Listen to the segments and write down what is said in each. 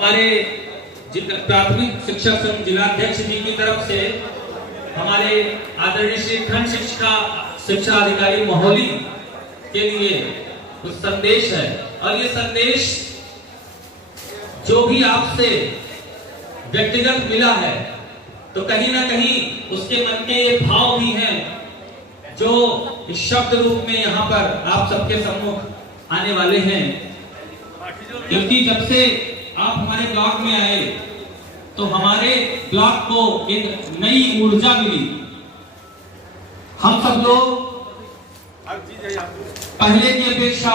हमारे प्राथमिक शिक्षक संघ जिलाध्यक्ष जी की तरफ से हमारे आदरणीय श्री खंड शिक्षा अधिकारी मोहली के लिए कुछ संदेश है। और ये संदेश जो भी आपसे व्यक्तिगत मिला है तो कहीं ना कहीं उसके मन के ये भाव भी हैं जो इस शब्द रूप में यहाँ पर आप सबके सम्मुख आने वाले हैं। क्योंकि जब से आप हमारे ब्लॉक में आए तो हमारे ब्लॉक को एक नई ऊर्जा मिली। हम सब लोग पहले की अपेक्षा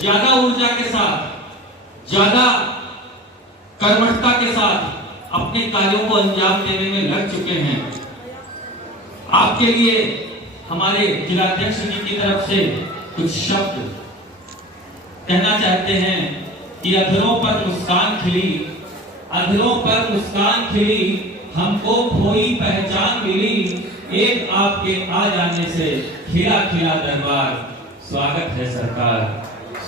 ज्यादा ऊर्जा के साथ, ज्यादा कर्मठता के साथ अपने कार्यों को अंजाम देने में लग चुके हैं। आपके लिए हमारे जिलाध्यक्ष जी की तरफ से कुछ शब्द कहना चाहते हैं कि अधरों पर मुस्कान खिली, अधरों पर मुस्कान खिली, हमको खोई पहचान मिली, एक आपके आ जाने से खिला खिला दरबार। स्वागत है सरकार,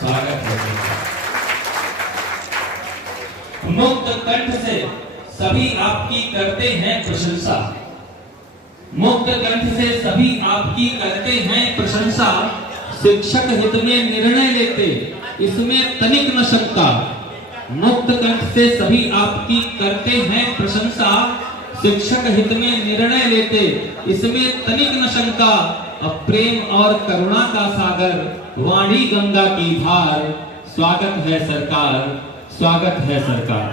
स्वागत है सरकार। मुक्त कंठ से सभी आपकी करते हैं प्रशंसा, मुक्त कंठ से सभी आपकी करते हैं प्रशंसा। शिक्षक हित में निर्णय लेते इसमें तनिक न शंका, मुक्त कंठ से सभी आपकी करते हैं प्रशंसा। शिक्षक हित में निर्णय लेते इसमें तनिक न शंका। अब प्रेम और करुणा का सागर, वाणी गंगा की धार। स्वागत है सरकार, स्वागत है सरकार।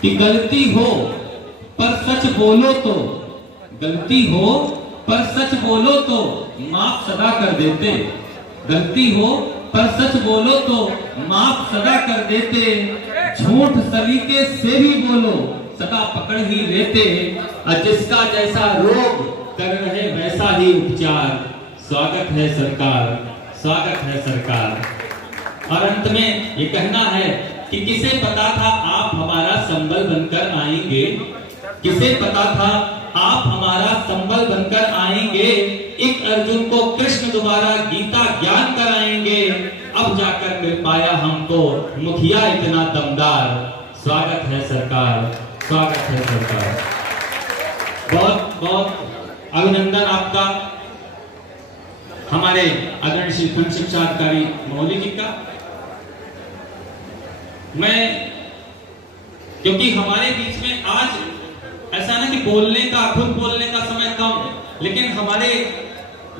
कि गलती हो पर सच बोलो तो, गलती हो पर सच बोलो तो माफ सदा कर देते, गलती हो पर सच बोलो तो माफ सदा कर देते। झूठ सलीके से भी बोलो सदा पकड़ ही लेते, और जिसका जैसा रोग कर रहे वैसा ही उपचार। स्वागत है सरकार, स्वागत है सरकार। और अंत में ये कहना है कि किसे पता था आप हमारा संबल बनकर आएंगे, किसे पता था आप हमारा संबल बनकर आएंगे। एक अर्जुन को कृष्ण दोबारा गीता ज्ञान कराएंगे, अब जाकर मिल पाया हमको मुखिया इतना दमदार। स्वागत है सरकार, स्वागत है सरकार। बहुत बहुत अभिनंदन आपका हमारे आदरणीय श्री खंड शिक्षा अधिकारी मोहली जी का। मैं क्योंकि हमारे बीच में आज ऐसा ना कि बोलने का, खुद बोलने का समय कम, लेकिन हमारे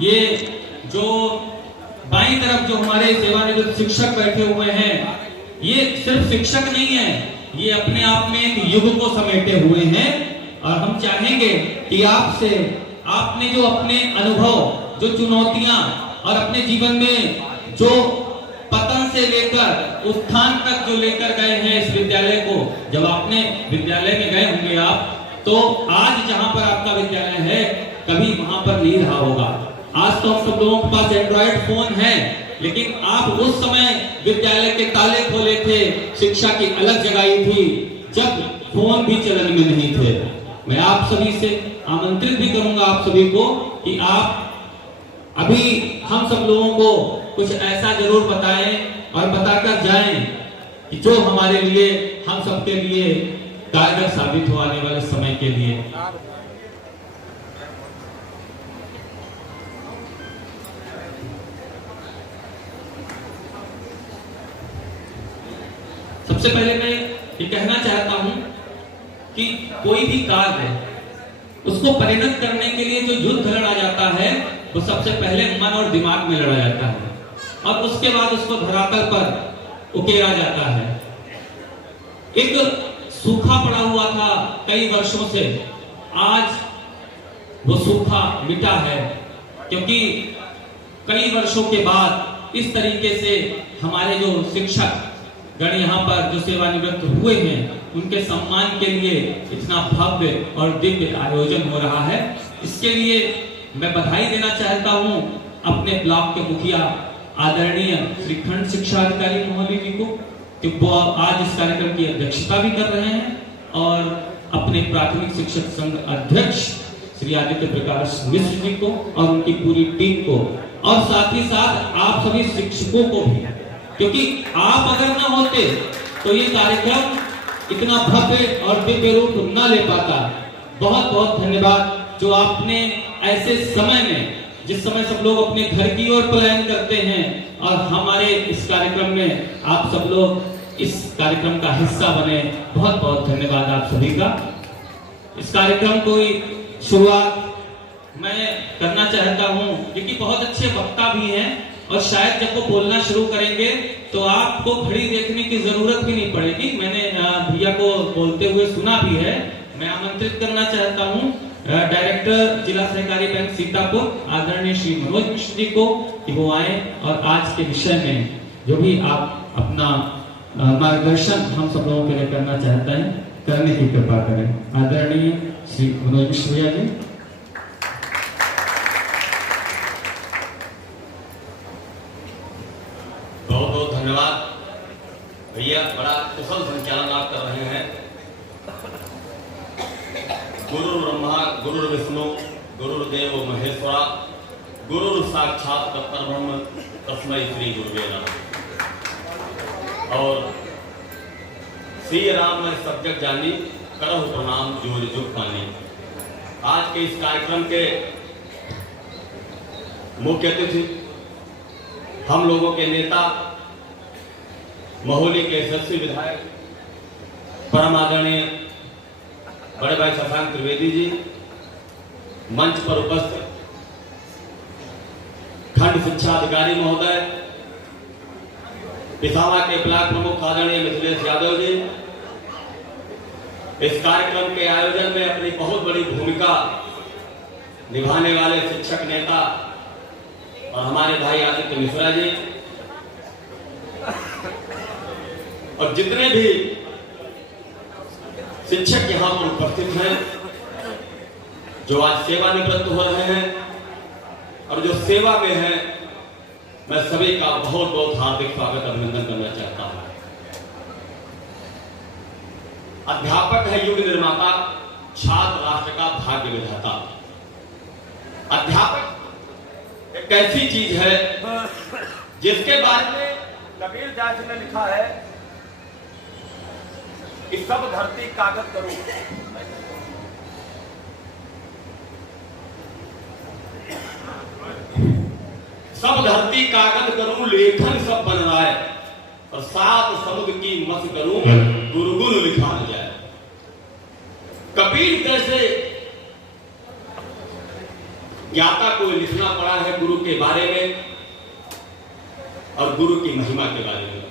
ये जो बाईं तरफ जो हमारे सेवानिवृत्त शिक्षक बैठे हुए हैं, ये सिर्फ शिक्षक नहीं है, ये अपने आप में एक युग को समेटे हुए हैं। और हम चाहेंगे कि आपसे, आपने जो अपने अनुभव, जो चुनौतियां और अपने जीवन में जो पतन से लेकर उत्थान तक जो लेकर गए हैं इस विद्यालय को, जब आपने विद्यालय में गए होंगे आप, तो आज जहां पर आपका विद्यालय है कभी वहां पर नहीं रहा होगा। आज तो हम सब लोगों के पास एंड्रॉइड फोन है, लेकिन आप उस समय विद्यालय के ताले खोले थे, शिक्षा की अलग जगाई थी, जब फोन भी चलन में नहीं थे। मैं आप सभी से आमंत्रित भी करूंगा आप सभी को कि आप अभी हम सब लोगों को कुछ ऐसा जरूर बताएं और बताकर जाएं कि जो हमारे लिए, हम सबके लिए कारगर साबित हो आने वाले समय के लिए। सबसे पहले मैं ये कहना चाहता हूं कि कोई भी कार्य उसको परिणत करने के लिए जो युद्ध लड़ा जाता है वो सबसे पहले मन और दिमाग में लड़ा जाता है, और उसके बाद उसको धरातल पर उकेरा जाता है। एक सूखा पड़ा हुआ था कई वर्षों से, आज वो सूखा मिटा है, क्योंकि कई वर्षों के बाद इस तरीके से हमारे जो शिक्षक गण यहाँ पर जो सेवानिवृत्त हुए हैं उनके सम्मान के लिए इतना भव्य और दिव्य आयोजन हो रहा है। इसके लिए मैं बधाई देना चाहता हूँ अपने ब्लॉक के मुखिया आदरणीय श्री खंड शिक्षा अधिकारी मोहली जी को, कि वो आज इस कार्यक्रम की अध्यक्षता भी कर रहे हैं, और अपने प्राथमिक शिक्षक संघ अध्यक्ष श्री आदित्य प्रकाश मिश्र जी को और उनकी पूरी टीम को, और साथ ही साथ आप सभी शिक्षकों को भी, क्योंकि आप अगर ना होते तो ये कार्यक्रम इतना भव्य और दिव्य रूप न ले पाता। बहुत बहुत धन्यवाद जो आपने ऐसे समय में, जिस समय सब लोग अपने घर की ओर पलायन करते हैं और हमारे इस कार्यक्रम में आप सब लोग इस कार्यक्रम का हिस्सा बने। बहुत बहुत धन्यवाद आप सभी का। इस कार्यक्रम को शुरुआत मैं करना चाहता हूं क्योंकि बहुत अच्छे वक्ता भी हैं और शायद जब वो बोलना शुरू करेंगे तो आपको घड़ी देखने की जरूरत भी नहीं पड़ेगी। मैंने भैया को बोलते हुए सुना भी है। मैं आमंत्रित करना चाहता हूं डायरेक्टर जिला सहकारी बैंक सीतापुर आदरणीय श्री मनोज मिश्र जी को कि वो आए और आज के विषय में जो भी आप अपना मार्गदर्शन हम सब लोगों के लिए करना चाहते हैं करने की कृपा करें। आदरणीय श्री मनोज मिश्र भैया जी। बहुत बहुत धन्यवाद भैया, बड़ा कुशल संचालन आप कर रहे हैं। गुरु ब्रह्मा गुरु विष्णु गुरुदेव महेश्वरा गुरु साक्षात परब्रह्म तस्मै श्री गुरुवे नमः। और श्री राम में सब जग जानी करहु प्रणाम जोर जुग पानी। आज के इस कार्यक्रम के मुख्य अतिथि हम लोगों के नेता महोली के यशस्वी विधायक परम आदरणीय बड़े भाई शशांक त्रिवेदी जी, मंच पर उपस्थित खंड शिक्षा अधिकारी महोदय, पिथावा के ब्लॉक प्रमुख आदरणीय मिथिलेश यादव जी, इस कार्यक्रम के आयोजन में अपनी बहुत बड़ी भूमिका निभाने वाले शिक्षक नेता और हमारे भाई आदित्य मिश्रा जी, और जितने भी शिक्षक यहाँ पर उपस्थित हैं जो आज सेवानिवृत्त हो रहे हैं और जो सेवा में हैं, मैं सभी का बहुत बहुत हार्दिक स्वागत अभिनंदन करना चाहता हूं। अध्यापक है युग निर्माता, छात्र राष्ट्र का भाग्य विधाता। अध्यापक एक ऐसी चीज है जिसके बारे में कबीर दास ने लिखा है कि सब धरती कागज करूं, सब धरती कागज करूं, लेखन सब बन रहा है और सात समुद्र की मस करूं, गुरगुन लिखा न जाए। कबीर जैसे ज्ञाता को लिखना पड़ा है गुरु के बारे में और गुरु की महिमा के बारे में।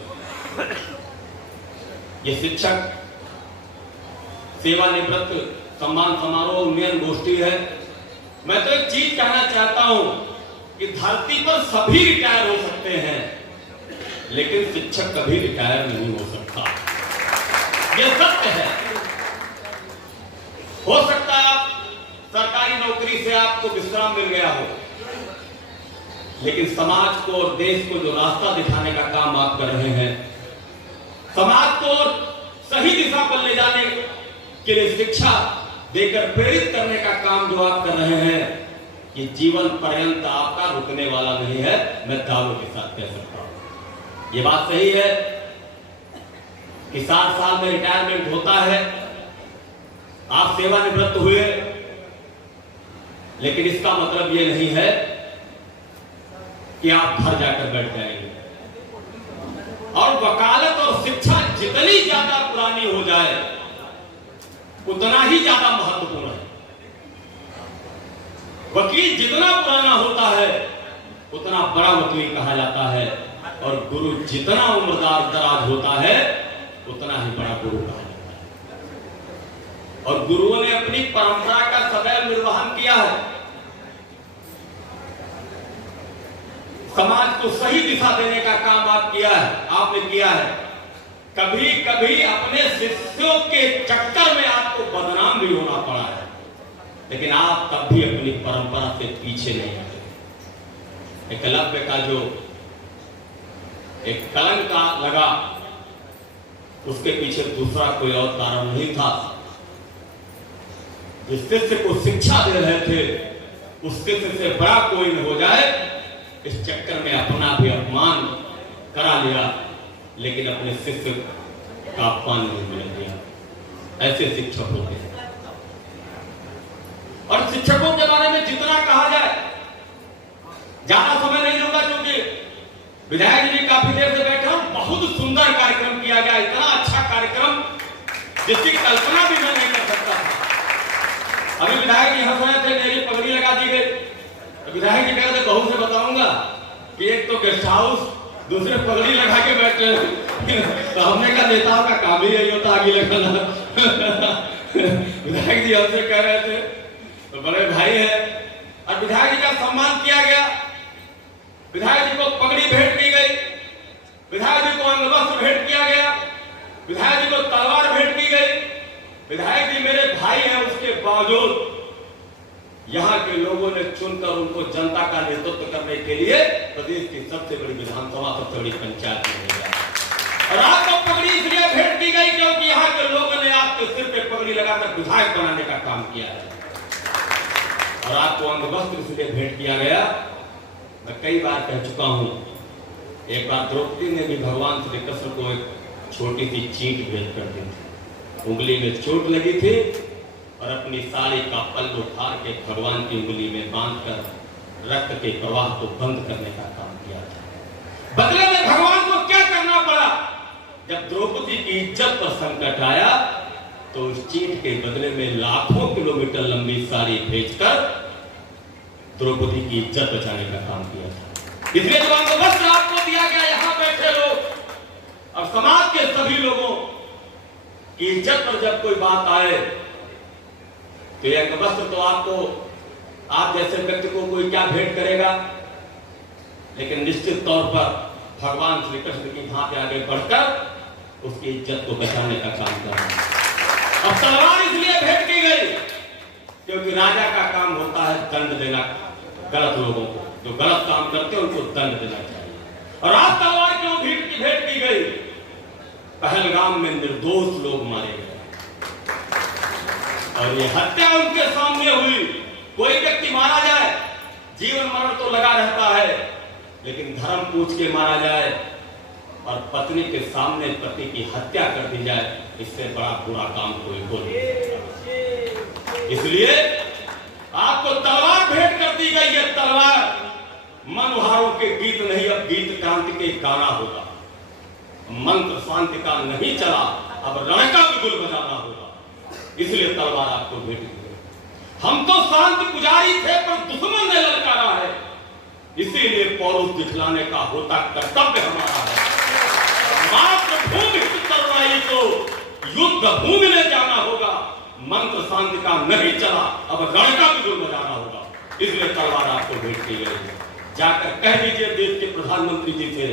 ये शिक्षक सेवानिवृत्त सम्मान समारोह उन्नयन गोष्ठी है। मैं तो एक चीज कहना चाहता हूं कि धरती पर सभी रिटायर हो सकते हैं लेकिन शिक्षक कभी रिटायर नहीं हो सकता। ये सत्य है। हो सकता है आप सरकारी नौकरी से आपको विश्राम मिल गया हो, लेकिन समाज को और देश को जो रास्ता दिखाने का काम आप कर रहे हैं, समाज को सही दिशा पर ले जाने के लिए शिक्षा देकर प्रेरित करने का काम जो आप कर रहे हैं, ये जीवन पर्यंत आपका रुकने वाला नहीं है। मैं दावों के साथ कह सकता हूं। ये बात सही है कि 60 साल में रिटायरमेंट होता है, आप सेवानिवृत्त हुए, लेकिन इसका मतलब ये नहीं है कि आप घर जाकर बैठ जाएंगे। और वकालत और शिक्षा जितनी ज्यादा पुरानी हो जाए उतना ही ज्यादा महत्वपूर्ण है। वकील जितना पुराना होता है उतना बड़ा वकील कहा जाता है और गुरु जितना उम्रदार दराज होता है उतना ही बड़ा गुरु कहा जाता है। और गुरुओं ने अपनी परंपरा का सदैव निर्वहन किया है, समाज को सही दिशा देने का काम आपने किया है। कभी कभी अपने शिष्यों के चक्कर में आपको बदनाम भी होना पड़ा है, लेकिन आप तब भी अपनी परंपरा से पीछे नहीं हटे। एकलव्य का जो एक कलंक लगा, उसके पीछे दूसरा कोई और कारण नहीं था। जिस शिष्य को शिक्षा दे रहे थे उस शिष्य से बड़ा कोई न हो जाए, इस चक्कर में अपना भी अपमान करा लिया, लेकिन अपने शिष्य का अपमान नहीं मिल गया। ऐसे शिक्षक होते हैं। और शिक्षकों के बारे में जितना कहा जाए ज्यादा समय नहीं लूंगा, क्योंकि विधायक जी काफी देर से बैठे हैं। बहुत सुंदर कार्यक्रम किया गया, इतना अच्छा कार्यक्रम जिसकी कल्पना भी मैं नहीं कर सकता था। अभी विधायक जी हंस रहे थे, मेरी पगड़ी लगा दी गई। विधायक जी कह रहे थे बहू से बताऊंगा कि एक तो गेस्ट हाउस, दूसरे पगड़ी लगा के बैठे। तो हमने कहा नेताओं का काम ही यही होता, आगे लगाना। विधायक जी हमसे कह रहे थे, तो बड़े भाई है। और विधायक जी का सम्मान किया गया, विधायक जी को पगड़ी भेंट की गई, विधायक जी को अंगवस्त्र भेंट किया गया, विधायक जी को तलवार भेंट की गई। विधायक जी मेरे भाई हैं, उसके बावजूद यहाँ के लोगों ने चुनकर उनको जनता का नेतृत्व करने के लिए प्रदेश की सबसे बड़ी विधानसभा, सबसे बड़ी पंचायत में भेजा। और आपको पगड़ी इसलिए भेंट की गई क्योंकि यहाँ के लोगों ने आपके सिर पे पगड़ी लगाकर विधायक बनाने का काम किया है। और आपको अंगवस्त्र इसलिए भेंट किया गया, मैं कई बार कह चुका हूं। एक बार द्रौपदी ने भी भगवान श्री कृष्ण को एक छोटी सी चींट भेंट कर दी थी। उंगली में चोट लगी थी और अपनी साड़ी का पल्लू फाड़ के भगवान की उंगली में बांधकर रक्त के प्रवाह को बंद करने का काम किया था। बदले में भगवान को क्या करना पड़ा? जब द्रौपदी की इज्जत पर संकट आया तो उस चींट के बदले में लाखों किलोमीटर लंबी साड़ी भेजकर द्रौपदी की इज्जत बचाने का काम किया था। इसलिए जब अंगवस्त्र आपको दिया गया, यहाँ बैठे लोग और समाज के सभी लोगों की इज्जत पर जब कोई बात आए तो यह अंगवस्त्र तो आपको, आप जैसे व्यक्ति को कोई क्या भेंट करेगा, लेकिन निश्चित तौर पर भगवान श्री कृष्ण की भांति आगे बढ़कर उसकी इज्जत को बचाने का काम कर रहे हैं। अब तलवार इसलिए भेंट की गई क्योंकि राजा का काम होता है दंड देना गलत लोगों को, जो गलत काम करते हैं उनको दंड देना चाहिए। और आज तलवार क्यों भेंट की गई? पहलगाम में निर्दोष लोग मारे गए और ये हत्या उनके सामने हुई। कोई व्यक्ति मारा जाए, जीवन मरण तो लगा रहता है, लेकिन धर्म पूछ के मारा जाए और पत्नी के सामने पति की हत्या कर दी जाए, इससे बड़ा बुरा काम कोई हो नहीं। इसलिए आपको तलवार भेंट कर दी गई। ये तलवार मनोहारों के गीत नहीं, अब गीत क्रांति के गाना होगा। मंत्र शांति का नहीं चला, अब रण का बिगुल बजाना होगा। इसलिए तलवार आपको भेंट की गई। हम तो शांति पुजारी थे, पर दुश्मन ने ललकारा है, इसीलिए पौरुष दिखलाने का होता कर्तव्य हमारा है। मातृभूमि तरुणाई को युद्ध भूमि में जाना होगा। मंत्र शांति का नहीं चला, अब रण का बिगुल बजाना होगा। इसलिए तलवार आपको भेंट की गई है। जाकर कह दीजिए देश के प्रधानमंत्री जी से,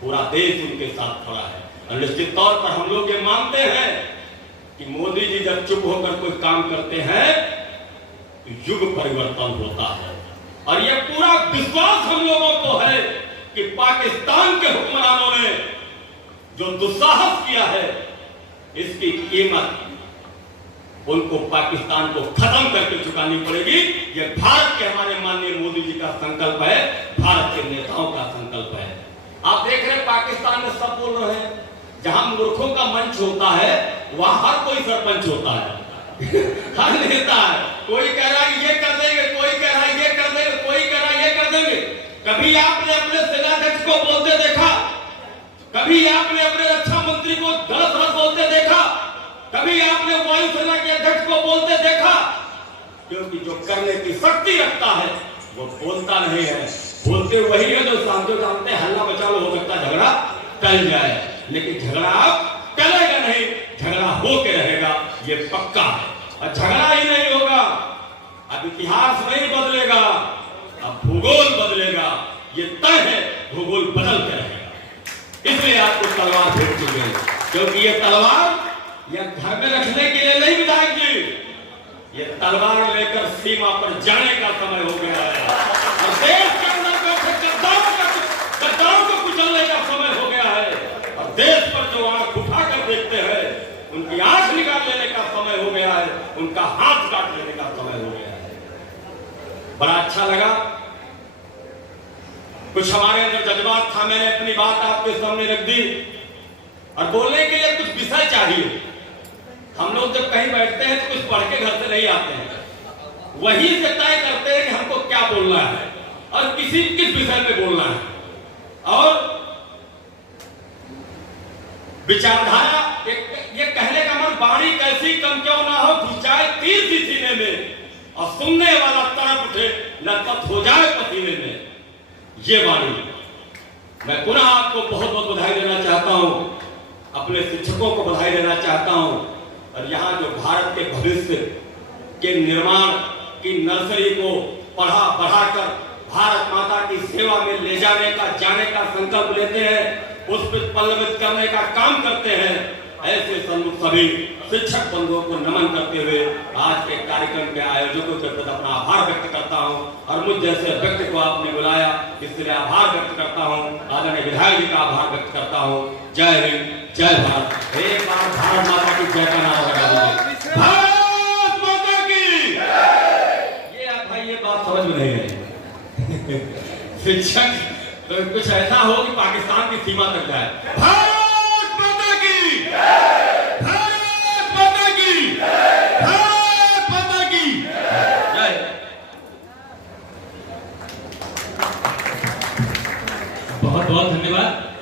पूरा देश उनके साथ खड़ा है। और निश्चित तौर पर हम लोग ये मानते हैं कि मोदी जी जब चुप होकर कोई काम करते हैं तो युग परिवर्तन होता है। और ये पूरा विश्वास हम लोगों को है कि पाकिस्तान के हुक्मरानों ने जो दुस्साहस किया है, इसकी कीमत उनको पाकिस्तान को खत्म करके चुकानी पड़ेगी। ये भारत के हमारे माननीय मोदी जी का संकल्प है, भारत के नेताओं का संकल्प है। आप देख रहे हैं पाकिस्तान में सब बोल रहे हैं, जहां मूर्खों का मंच होता है वहां हर कोई सरपंच होता है। हर नेता है, कोई कह रहा है ये कर देंगे, कोई कह रहा है ये कर देंगे, कोई कह रहा है ये कर देंगे। कभी आपने अपने सेनाध्यक्ष को बोलते देखा? कभी आपने अपने रक्षा मंत्री को गलत रस बोलते देखा? कभी आपने वायुसेना के अध्यक्ष को बोलते देखा? क्योंकि जो करने की शक्ति रखता है वो बोलता नहीं है। बोलते वही है जो जानते हैं हल्ला बचा लो, हो सकता है झगड़ा टल जाए, लेकिन झगड़ा अब टलेगा नहीं, झगड़ा होके रहेगा, ये पक्का है। और झगड़ा ही नहीं होगा, अब इतिहास नहीं बदलेगा, अब भूगोल बदलेगा, ये तय है, भूगोल बदल के रहेगा। इसलिए आपको तलवार भेंट की गई, क्योंकि ये तलवार यह घर में रखने के लिए नहीं विधायक जी, ये तलवार लेकर सीमा पर जाने का समय हो गया है। और देश के अंदर बैठे गद्दारों को कुचलने का समय हो गया है। और देश पर जो आंख उठाकर देखते हैं उनकी आंख निकाल लेने का समय हो गया है, उनका हाथ काट लेने का समय हो गया है। बड़ा अच्छा लगा, कुछ हमारे अंदर जज्बात था, मैंने अपनी बात आपके सामने रख दी। और बोलने के लिए कुछ विषय चाहिए। हम लोग जब कहीं बैठते हैं तो कुछ पढ़ के घर से नहीं आते हैं, वहीं से तय करते हैं कि हमको क्या बोलना है और किस विषय पे बोलना है। और विचारधारा ये कहने का मन, वाणी कैसी कम क्यों ना हो, घुसाए तीर सी सीने में और सुनने वाला तड़प उठे लथपथ हो जाए पसीने में, ये वाणी। मैं पुनः आपको बहुत बहुत बधाई देना चाहता हूं, अपने शिक्षकों को बधाई देना चाहता हूं, और यहाँ जो भारत के भविष्य के निर्माण की नर्सरी को बढ़ाकर भारत माता की सेवा में ले जाने का संकल्प लेते हैं, उस पर पल्लवित करने का काम करते हैं, ऐसे सन्मुख सभी शिक्षक बंधुओं को नमन करते हुए आज के कार्यक्रम के आयोजकों के प्रति अपना आभार व्यक्त करता हूं, और मुझ जैसे व्यक्ति को आपने बुलाया इसलिए आभार व्यक्त करता हूं, आदरणीय विधायक जी का आभार व्यक्त करता हूं। जय हिंद, जय भारत। एक बार भारत माता की जय का नारा लगा दीजिए, भारत माता की। ये भाई ये बात समझ में नहीं है। शिक्षक तो कुछ ऐसा हो कि पाकिस्तान की सीमा तक जाए। भारत माता की, भारत माता की, भारत माता की जय। बहुत बहुत धन्यवाद।